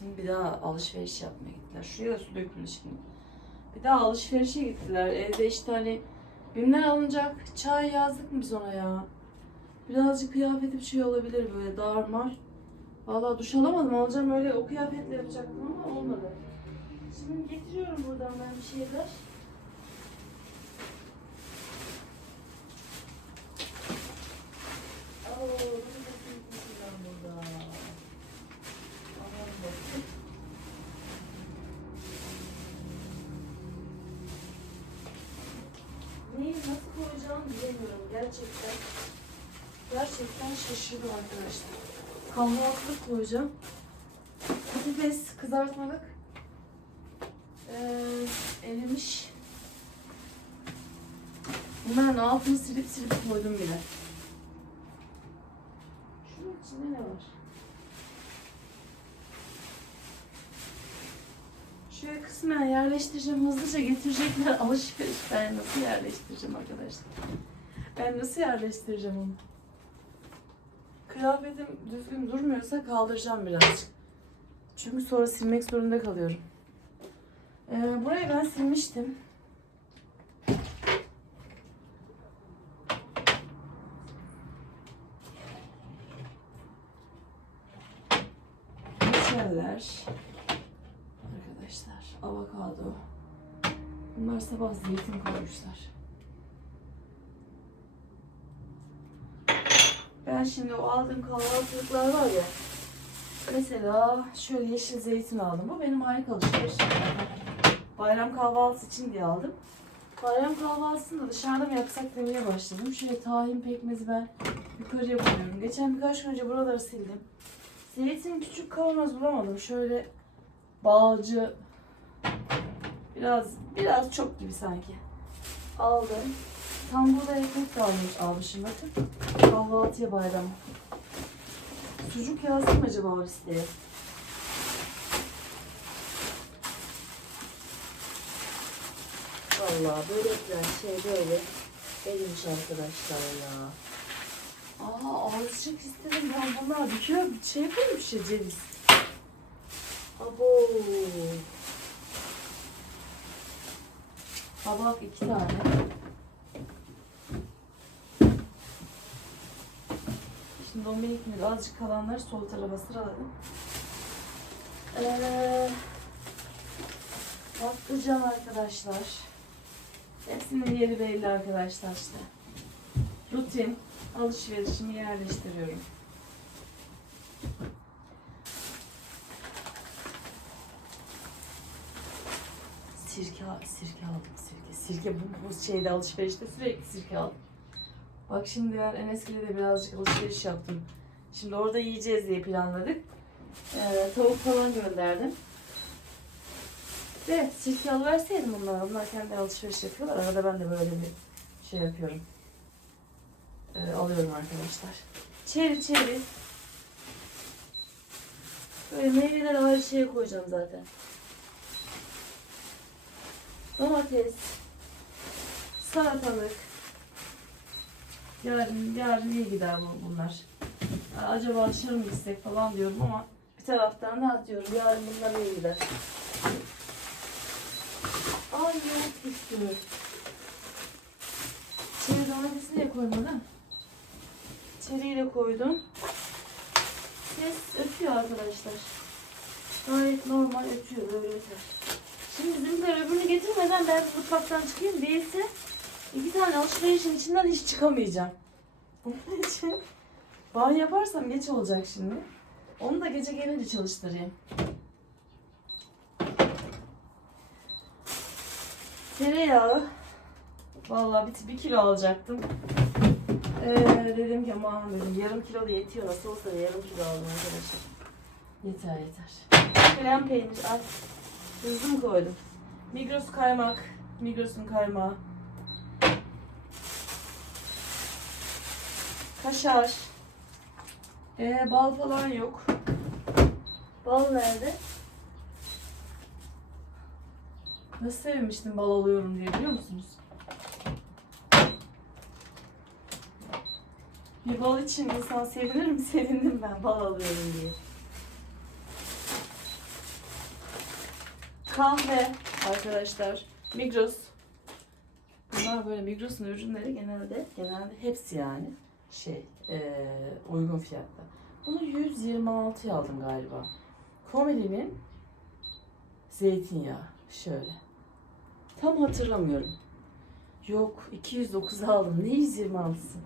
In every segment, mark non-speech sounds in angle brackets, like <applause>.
Şimdi bir daha alışveriş yapmaya gittiler. Şuraya su döküldü şimdi. Bir daha alışverişe gittiler. Evde işte hani bimler alınacak. Çay yazdık mı biz ona ya? Birazcık kıyafeti bir şey olabilir böyle darmar. Vallahi duş alamadım. Alacağım öyle o kıyafetle yapacaktım ama olmadı. Şimdi getiriyorum buradan ben bir şeyler. Oo, ne kadar ben burada. Aman bakayım. Neyi nasıl koyacağımı bilemiyorum gerçekten. Gerçekten şaşırdım arkadaşlar. Kahvaltılık koyacağım. Patates kızartmalık. Ee, erimiş. Bunların altını silip silip koydum bile. Şunun içinde ne var? Şöyle kısmen yerleştireceğim. Hızlıca getirecekler <laughs> alışveriş. Ben nasıl yerleştireceğim arkadaşlar? Ben nasıl yerleştireceğim onu? Kıyafetim düzgün durmuyorsa kaldıracağım birazcık. Çünkü sonra silmek zorunda kalıyorum. Ee, burayı ben silmiştim. Reçeller. Arkadaşlar avokado. Bunlar sabah zeytin koymuşlar. Ben şimdi o aldığım kahvaltılıklar var ya. Mesela şöyle yeşil zeytin aldım. Bu benim harika alışverişim. Bayram kahvaltısı için diye aldım. Bayram kahvaltısını da dışarıda mı yapsak demeye başladım. Şöyle tahin pekmezi ben yukarıya koyuyorum. Geçen birkaç gün önce buraları sildim. Zeytin küçük kavanoz bulamadım. Şöyle balcı biraz biraz çok gibi sanki. Aldım. Tam burada ekmek de almış, almışım bakın. Kahvaltıya bayram. Sucuk yazdım mı acaba o listeye? Vallahi börekler şey böyle erimiş arkadaşlar ya. Aa azıcık istedim ben bunlar bir bir şey koymuş ya ceviz. Abo. Kabak iki tane. Şimdi o minik minik azıcık kalanları sol tarafa sıraladım. Ee, patlıcan arkadaşlar. Hepsinin yeri belli arkadaşlar işte. Rutin alışverişimi yerleştiriyorum. Sirke, sirke aldım sirke. Sirke bu, bu şeyde alışverişte sürekli sirke aldım. Bak şimdi ben Enes'le de birazcık alışveriş yaptım. Şimdi orada yiyeceğiz diye planladık. Ee, tavuk falan gönderdim. De sirke alıverseydim onlara. Onlar kendi alışveriş yapıyorlar. Arada ben de böyle bir şey yapıyorum. Ee, alıyorum arkadaşlar. Çeri çeri. Böyle meyveler ayrı şeye koyacağım zaten. Domates. Salatalık. Yarın, yarın iyi gider bu- bunlar. Acaba dışarı mı gitsek falan diyorum ama bir taraftan da diyorum yarın bunlar iyi gider. Ay yoğurt düştü. Çeri domatesi niye koymadım? Çeriyle koydum. Ses ötüyor arkadaşlar. Gayet normal ötüyor böyle öter. Şimdi bizimkiler öbürünü getirmeden ben mutfaktan çıkayım. Değilse iki tane alışverişin içinden hiç çıkamayacağım. Onun için banyo yaparsam geç olacak şimdi. Onu da gece gelince çalıştırayım. Tereyağı. Vallahi bir, bir kilo alacaktım. Ee, dedim ki aman dedim yarım kilo da yetiyor nasıl olsa yarım kilo aldım arkadaşlar. Yeter yeter. Krem peynir ay. Hızlı mı koydum? Migros kaymak. Migros'un kaymağı. Kaşar. Ee, bal falan yok. Bal nerede? Nasıl sevmiştim bal alıyorum diye biliyor musunuz? Bir bal için insan sevinir mi? <laughs> Sevindim ben bal alıyorum diye. kahve arkadaşlar. Migros. Bunlar böyle Migros'un ürünleri genelde genelde hepsi yani şey eee, uygun fiyatta. Bunu 126'ya aldım galiba. Komeli'nin zeytinyağı şöyle. Tam hatırlamıyorum. Yok 209'a aldım. Ne 126'sı?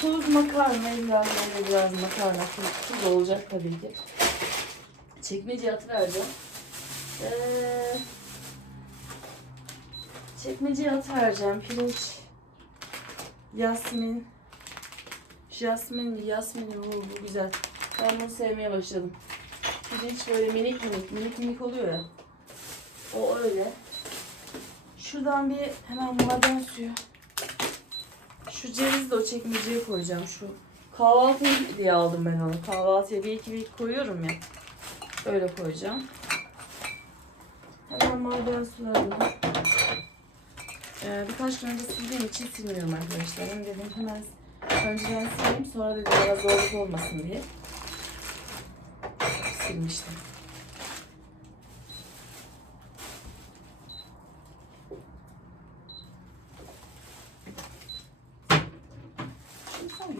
Tuz makarna illa biraz makarna tuz, olacak tabii ki. Çekmeceye atıvereceğim. Ee, çekmeceye atıvereceğim. Pirinç, yasmin, Jasmin, Yasmin bu, bu güzel. Ben bunu sevmeye başladım. Pirinç böyle minik minik, minik minik oluyor ya. O öyle. Şuradan bir hemen maden suyu. Şu cevizi de o çekmeceye koyacağım. Şu kahvaltı diye aldım ben onu. Kahvaltıya bir iki bir koyuyorum ya. Öyle koyacağım. Hemen maden sularını. Ee, birkaç gün önce sildiğim için silmiyorum arkadaşlar. Hem dedim hemen önceden sileyim sonra dedim biraz zorluk olmasın diye. Silmiştim.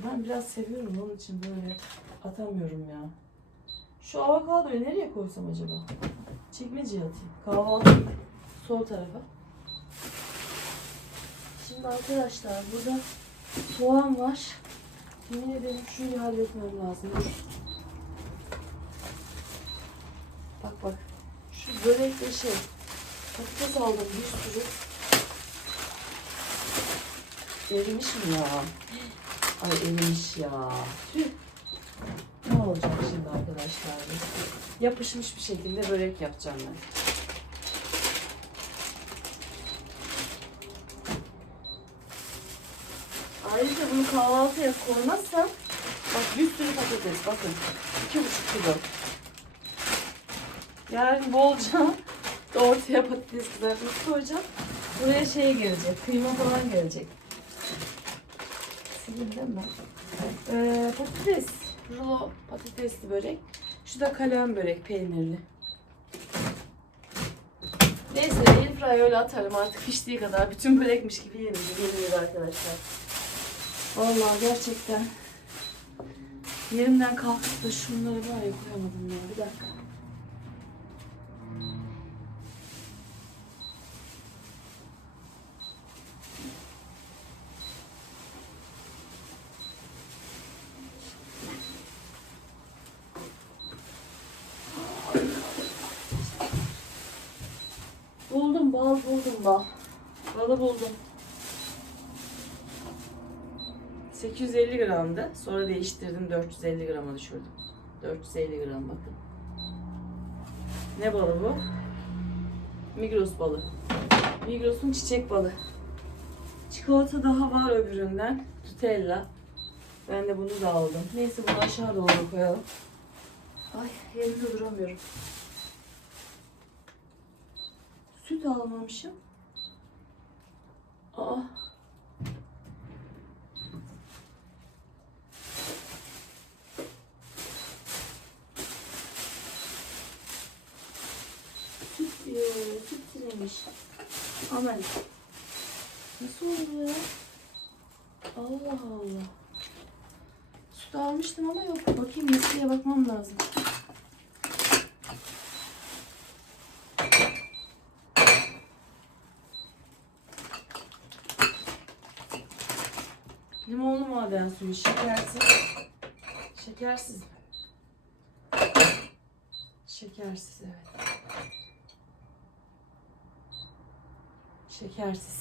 Ben biraz seviyorum onun için böyle atamıyorum ya. Şu avokadoyu nereye koysam acaba? Çekmeceye atayım. Kahvaltı sol tarafa. Şimdi arkadaşlar burada soğan var. Yemin ederim şunu halletmem lazım. Dur. Bak bak. Şu börekle şey. Patates aldım bir sürü. Erimiş mi ya? Ay erimiş ya. Tüh. Ne olacak şimdi arkadaşlar? Yapışmış bir şekilde börek yapacağım ben. Ayrıca bunu kahvaltıya koymazsam bak bir sürü patates bakın. iki buçuk kilo. Yarın bolca <laughs> ortaya patates kızartması koyacağım. Buraya şey gelecek, kıyma falan gelecek. Silindim mi? Ee, patates, rulo patatesli börek. Şu da kalem börek peynirli. Neyse airfryer'a öyle atarım artık piştiği kadar. Bütün börekmiş gibi yenir, yenir arkadaşlar. Vallahi gerçekten yerimden kalkıp da şunları var ya koyamadım ya. Bir dakika. Buldum bal buldum bal. Balı buldum. 850 gramdı. Sonra değiştirdim 450 grama düşürdüm. 450 gram bakın. Ne balı bu? Migros balı. Migros'un çiçek balı. Çikolata daha var öbüründen. Nutella. Ben de bunu da aldım. Neyse bunu aşağı doğru koyalım. Ay yerimde duramıyorum. Süt almamışım. Aa. Süt diyor. Silemiş. Aman. Nasıl oldu ya? Allah Allah. Süt almıştım ama yok. Bakayım listeye bakmam lazım. Limonlu maden suyu şekersiz. Şekersiz? Şekersiz evet. Şekersiz.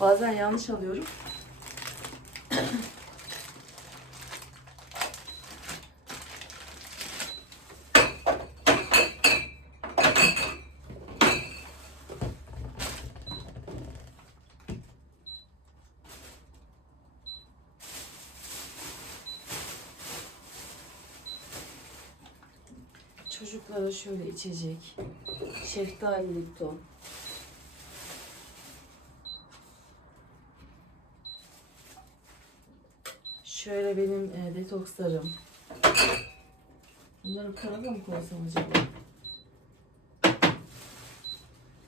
Bazen yanlış alıyorum. Çocuklara şöyle içecek. Şeftali Lipton. Şöyle benim e, detokslarım. Bunları kanada mı koysam acaba?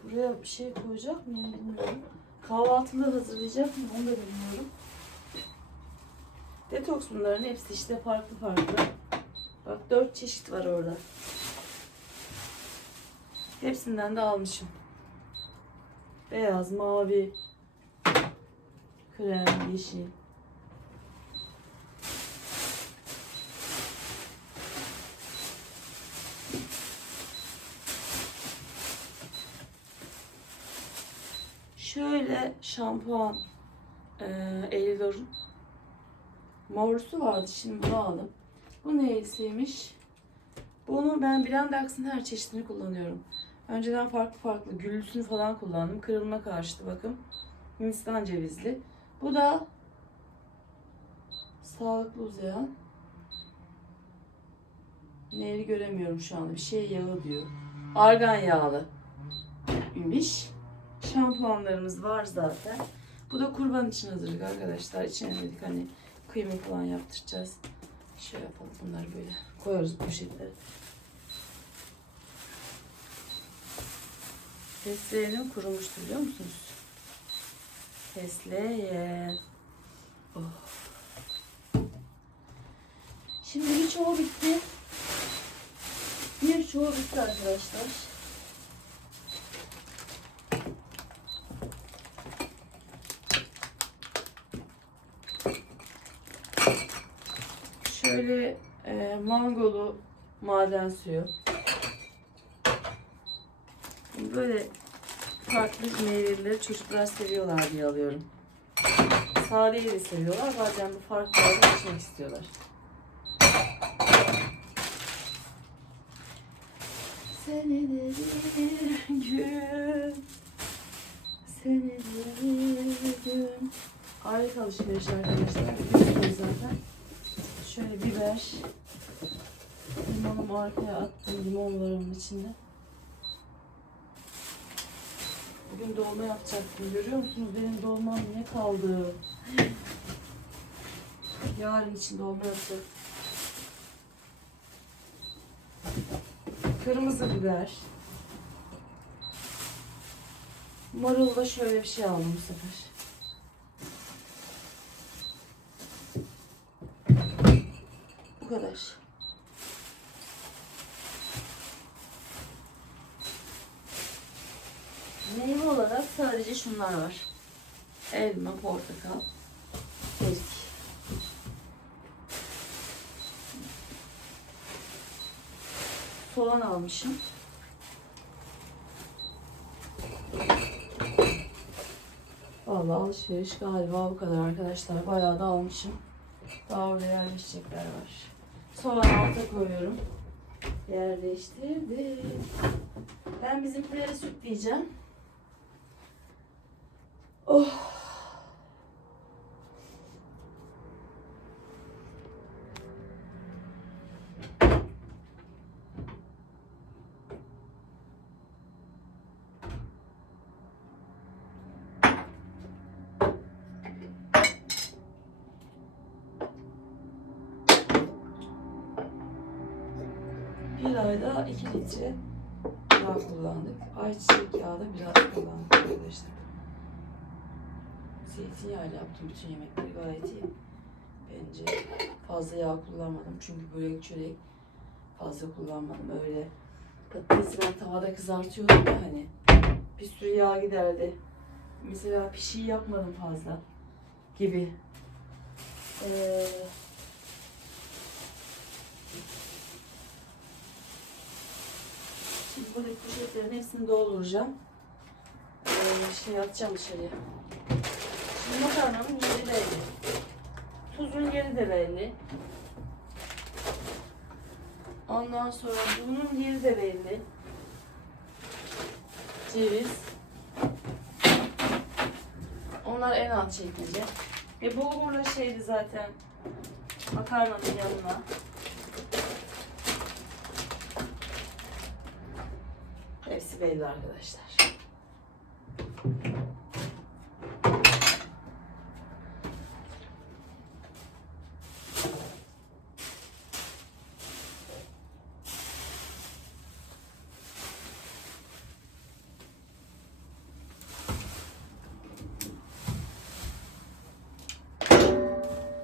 Buraya bir şey koyacak mıyım bilmiyorum. Kahvaltılığı hazırlayacak mıyım onu da bilmiyorum. Detoks bunların hepsi işte farklı farklı. Bak dört çeşit var orada. Hepsinden de almışım. Beyaz, mavi, krem, yeşil. Şöyle şampuan e, Elidor'un morsu vardı. Şimdi bunu aldım. Bu neysiymiş? Bunu ben Blendax'ın her çeşidini kullanıyorum. Önceden farklı farklı güllüsünü falan kullandım. Kırılma karşıtı bakın. Hindistan cevizli. Bu da sağlıklı uzayan. Neyli göremiyorum şu anda. Bir şey yağı diyor. Argan yağlı. imiş. Şampuanlarımız var zaten. Bu da kurban için hazırlık arkadaşlar. İçine dedik hani kıyma falan yaptıracağız. Şöyle yapalım bunları böyle koyarız poşetlere. Fesleğenim kurumuştu biliyor musunuz? Fesleğen. Oh. Şimdi birçoğu bitti. Birçoğu bitti arkadaşlar. Şöyle e, mangolu maden suyu. Böyle farklı meyveleri çocuklar seviyorlar diye alıyorum. Sadeyi de seviyorlar. Bazen bu farkları içmek istiyorlar. Senedir gün Senedir gün Aylık alışveriş arkadaşlar. Zaten. Şöyle biber. Limonumu arkaya attım. Limon var onun içinde. Bugün dolma yapacaktım. Görüyor musunuz? Benim dolmam ne kaldı? Yarın için dolma yapacağım. Kırmızı biber. Marul da şöyle bir şey aldım bu sefer. Bu kadar. Meyve olarak sadece şunlar var. Elma, portakal, erik. Soğan almışım. Vallahi alışveriş galiba bu kadar arkadaşlar. Bayağı da almışım. Daha orada yerleşecekler var. Soğan alta koyuyorum. Yerleştirdim. Ben bizimkilere süt ayda 2 litre yağ kullandık. Ayçiçek yağı da biraz kullandık arkadaşlar. Zeytinyağıyla yaptım bütün yemekleri gayet iyi. Bence fazla yağ kullanmadım çünkü börek çörek fazla kullanmadım. Öyle patatesi ben tavada kızartıyordum ya hani bir sürü yağ giderdi. Mesela pişi yapmadım fazla gibi. Ee, Şimdi buradaki poşetlerin hepsini dolduracağım. Ee, şey atacağım dışarıya. Şimdi makarnanın yeri belli. Tuzun yeri de belli. Ondan sonra bunun yeri de belli. Ceviz. Onlar en alt çekici. E bulgurla şeydi zaten makarnanın yanına. Hepsi belli arkadaşlar.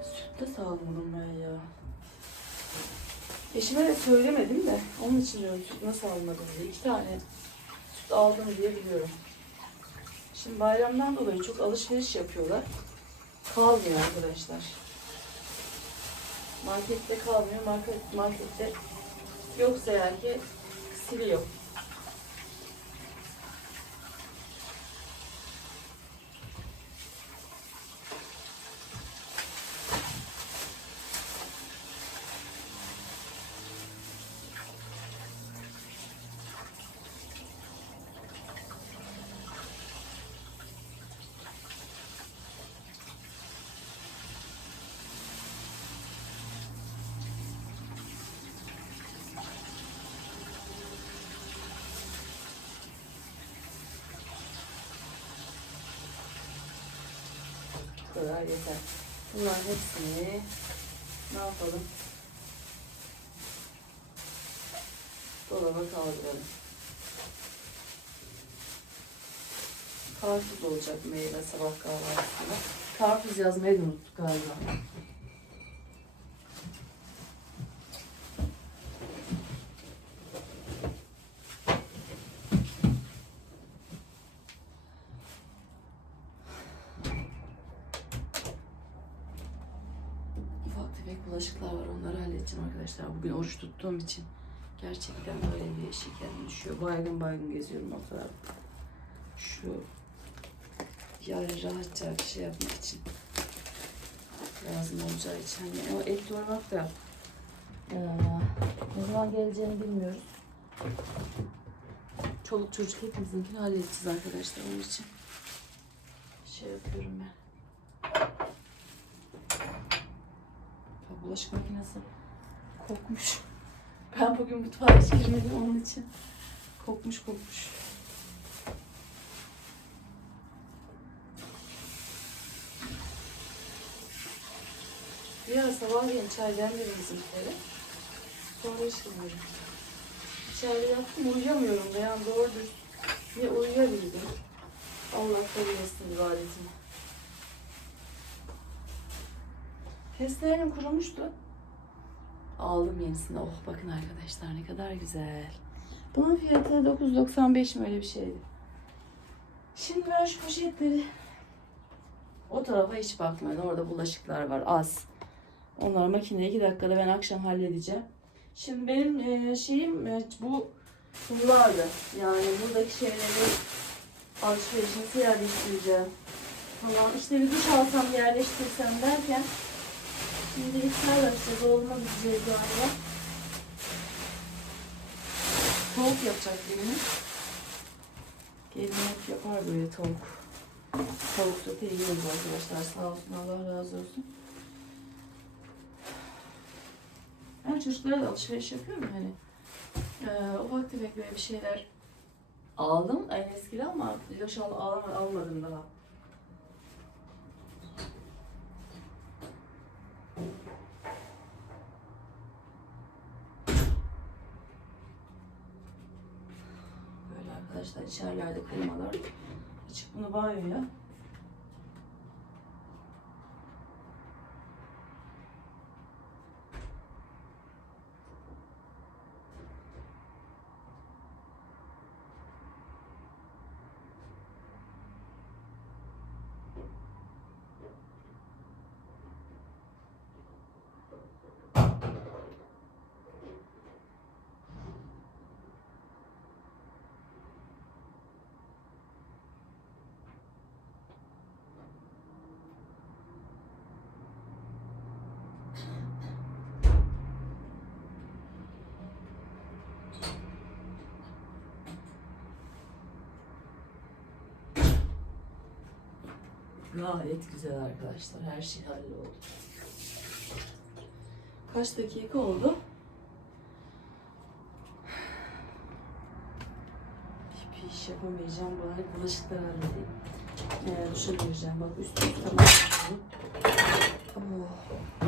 Sütte sağladım ben ya. Eşime de söylemedim onun için diyorum süt nasıl almadım diye. İki tane süt aldım diye biliyorum. Şimdi bayramdan dolayı çok alışveriş yapıyorlar. Kalmıyor arkadaşlar. Markette kalmıyor. Market, markette yoksa eğer ki siliyor. Kadar yeter. Bunların hepsini ne yapalım? Dolaba kaldıralım. Karpuz olacak meyve sabah kahvaltısında. Karpuz yazmayı da unuttuk galiba. Ufak tefek bulaşıklar var onları halledeceğim arkadaşlar. Bugün oruç tuttuğum için gerçekten böyle bir şekerim düşüyor. Baygın baygın geziyorum o tarafta. Şu yarın rahatça bir şey yapmak için lazım olacağı için. Hani o et doğramak da eee, ne zaman geleceğini bilmiyoruz. Çoluk çocuk hepimizinkini halledeceğiz arkadaşlar onun için. Şey yapıyorum ben. Ya bulaşık makinesi kokmuş. Ben bugün mutfağa hiç girmedim onun için. Kokmuş kokmuş. Bir ara sabahleyin çay demledim bizimkilere. Sonra şimdi İçeride yattım uyuyamıyorum da yani doğru düz ne uyuyabildim. Allah etsin ibadetimi. Fesleğenim kurumuştu. Aldım yenisini. Oh bakın arkadaşlar ne kadar güzel. Bunun fiyatı 9.95 mi öyle bir şeydi. Şimdi ben şu poşetleri o tarafa hiç bakmıyorum. Orada bulaşıklar var az. Onlar makineye 2 dakikada ben akşam halledeceğim. Şimdi benim e, şeyim e, bu bunlardı. Yani buradaki şeyleri alışverişinizi yerleştireceğim. Tamam işte bir duş alsam yerleştirsem derken Şimdi iftar yapacağız. Oğluma gideceğiz galiba. Tavuk yapacak gelin. Gelin hep yapar böyle tavuk. Tavuk sote yiyoruz arkadaşlar. Sağ olsun Allah razı olsun. Ben çocuklara da alışveriş yapıyorum hani. Ee, ufak tefek böyle bir şeyler aldım en eskili ama Loş al, al, almadım daha. Böyle arkadaşlar içerilerde kıymalar. Açık bunu banyoya. Gayet güzel arkadaşlar. Her şey halloldu. Kaç dakika oldu? Hiçbir iş yapamayacağım. Bari bulaşıkları halledeyim. Ee, duşa gireceğim. Bak üstü tamam. Oh.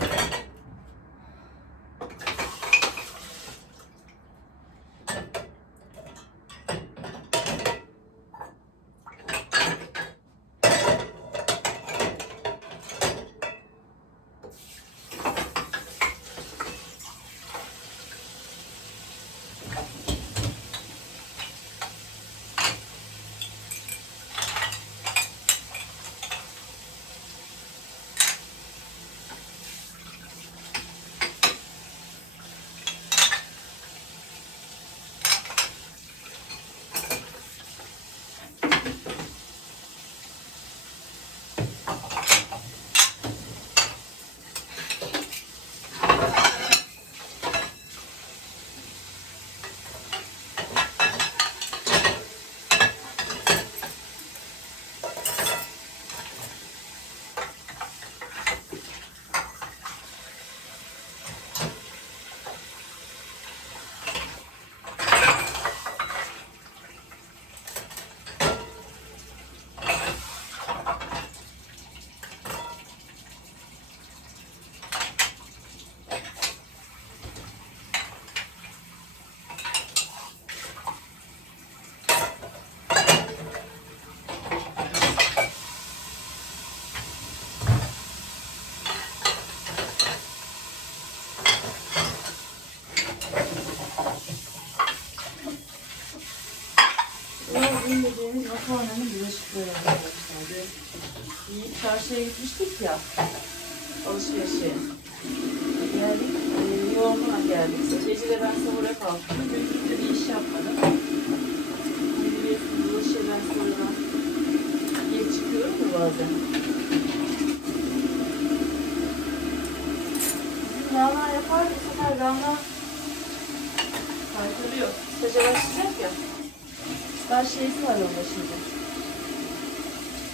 Şeysi var onda şimdi.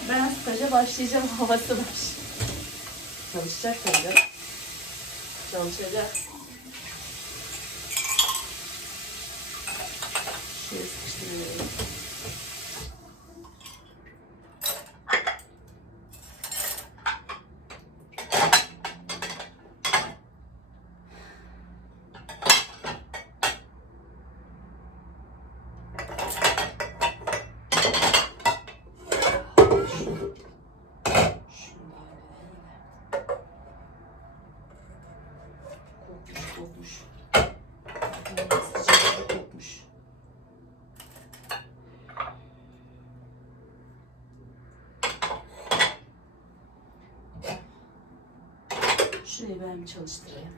Ben staja başlayacağım <laughs> havası var. Çalışacak tabii. Çalışacak. Şöyle sıkıştırıyorum. Kokmuş, kokmuş. Sıcakta kokmuş. Şurayı ben çalıştırayım.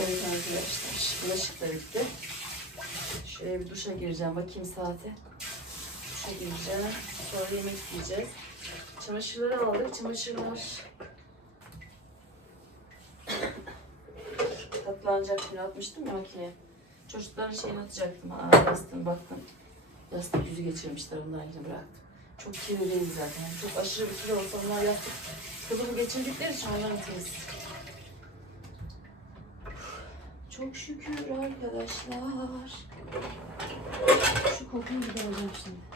Evet arkadaşlar, bulaşık da bitti. Şöyle bir duşa gireceğim, bakayım saate. Duşa gireceğim, sonra yemek yiyeceğiz. Çamaşırları aldık, çamaşırlar <coughs> katlanacak diye atmıştım ya makineye. Çocukların şeyini atacaktım, Aa, yastığını baktım. Yastık yüzü geçirmişler, ondan yine bıraktım. Çok kirli değil zaten, yani çok aşırı bir kilo olsa onlar yastık kılıbı geçirdikleri için onların temiz. Çok şükür arkadaşlar. Şu kokuyu bir alacağım şimdi.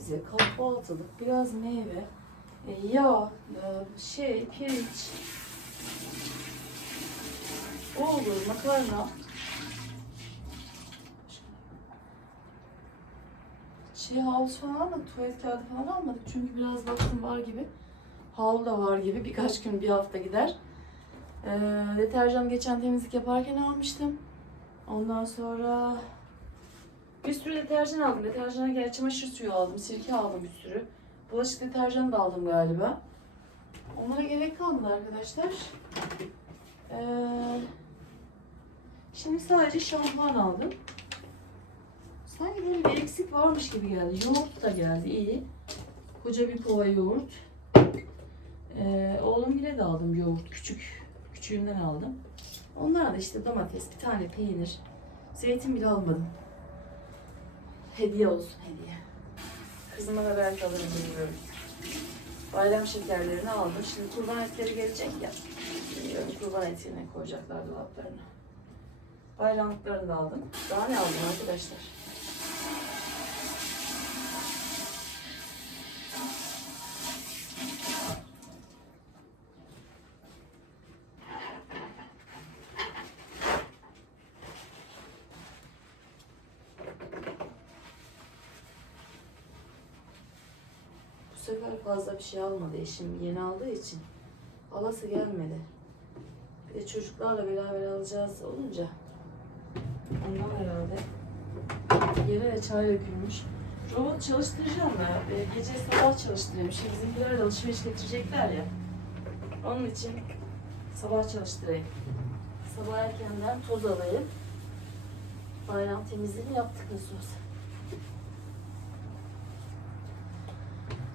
Sebze, kahvaltılık, biraz meyve, e, yağ, e, şey, pirinç, bulgur, makarna. Şey havlu falan almadık, tuvalet kağıdı falan almadık çünkü biraz baktım var gibi. Havlu da var gibi, birkaç gün, bir hafta gider. E, deterjan geçen temizlik yaparken almıştım. Ondan sonra bir sürü deterjan aldım. Deterjana gel çamaşır suyu aldım, sirke aldım bir sürü. Bulaşık deterjanı da aldım galiba. Onlara gerek kalmadı arkadaşlar. Ee, şimdi sadece şampuan aldım. Sanki böyle bir eksik varmış gibi geldi. Yoğurt da geldi, iyi. Koca bir kova yoğurt. Ee, oğlum bile de aldım yoğurt, küçük. Küçüğünden aldım. Onlara da işte domates, bir tane peynir. Zeytin bile almadım. Hediye olsun hediye. Kızıma da belki alırım bilmiyorum. Bayram şekerlerini aldım. Şimdi kurban etleri gelecek ya. Bilmiyorum kurban etini koyacaklar dolaplarına. Bayramlıklarını da aldım. Daha ne aldım arkadaşlar? Bu sefer fazla bir şey almadı eşim yeni aldığı için. Alası gelmedi. Bir de çocuklarla beraber alacağız olunca. Ondan herhalde. Yine de çay dökülmüş. Robot çalıştıracağım da e, gece sabah çalıştırıyorum. Şimdi bizimkiler de alışveriş getirecekler ya. Onun için sabah çalıştırayım. Sabah erkenden toz alayım. Bayram temizliğini yaptık nasıl olsa. Arkadaşlar bu kadar yeter.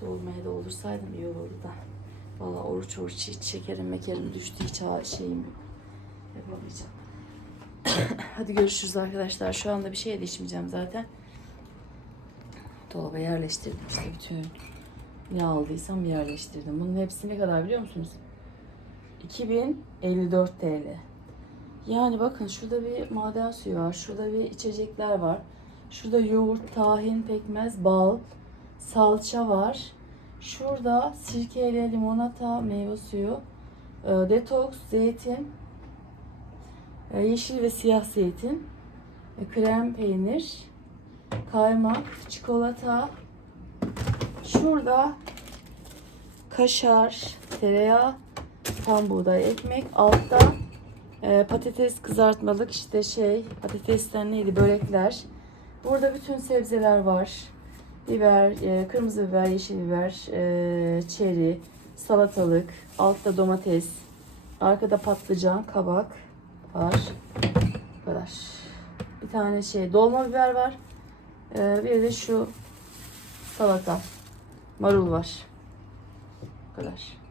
Dolmaya da olursaydım iyi olurdu da. Valla oruç oruç hiç şekerim mekerim düştü hiç şeyim yok. Yapamayacağım. <coughs> Hadi görüşürüz arkadaşlar. Şu anda bir şey de içmeyeceğim zaten. Dolaba yerleştirdim işte bütün ne aldıysam yerleştirdim. Bunun hepsi ne kadar biliyor musunuz? 2054 TL. Yani bakın şurada bir maden suyu var. Şurada bir içecekler var. Şurada yoğurt, tahin, pekmez, bal, salça var. Şurada sirkeyle limonata, meyve suyu, e, detoks, zeytin, e, yeşil ve siyah zeytin, e, krem peynir, kaymak, çikolata. Şurada kaşar, tereyağı, tam buğday ekmek. Altta e, patates kızartmalık işte şey patatesten neydi börekler. Burada bütün sebzeler var. Biber, e, kırmızı biber, yeşil biber, e, çeri, salatalık, altta domates, arkada patlıcan, kabak var. Bu kadar. Bir tane şey dolma biber var. E, bir de şu salata, marul var. Bu kadar.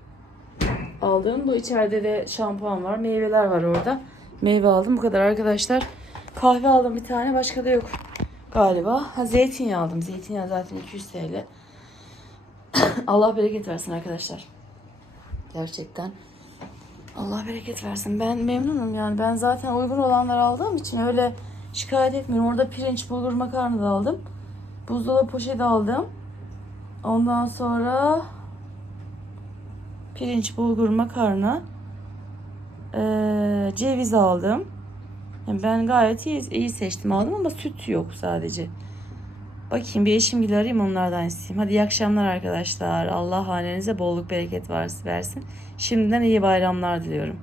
Aldığım bu içeride de şampuan var, meyveler var orada. Meyve aldım bu kadar arkadaşlar. Kahve aldım bir tane başka da yok galiba. Ha, zeytinyağı aldım. Zeytinyağı zaten 200 TL. <coughs> Allah bereket versin arkadaşlar. Gerçekten. Allah bereket versin. Ben memnunum yani. Ben zaten uygun olanları aldığım için öyle şikayet etmiyorum. Orada pirinç, bulgur, makarna da aldım. Buzdolabı poşeti aldım. Ondan sonra pirinç, bulgur, makarna, eee, ceviz aldım. Yani ben gayet iyi, iyi seçtim aldım ama süt yok sadece. Bakayım bir eşim gibi arayayım onlardan isteyeyim. Hadi iyi akşamlar arkadaşlar. Allah hanenize bolluk bereket versin. Şimdiden iyi bayramlar diliyorum.